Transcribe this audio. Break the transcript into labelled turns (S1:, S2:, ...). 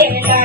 S1: ಕೇಳ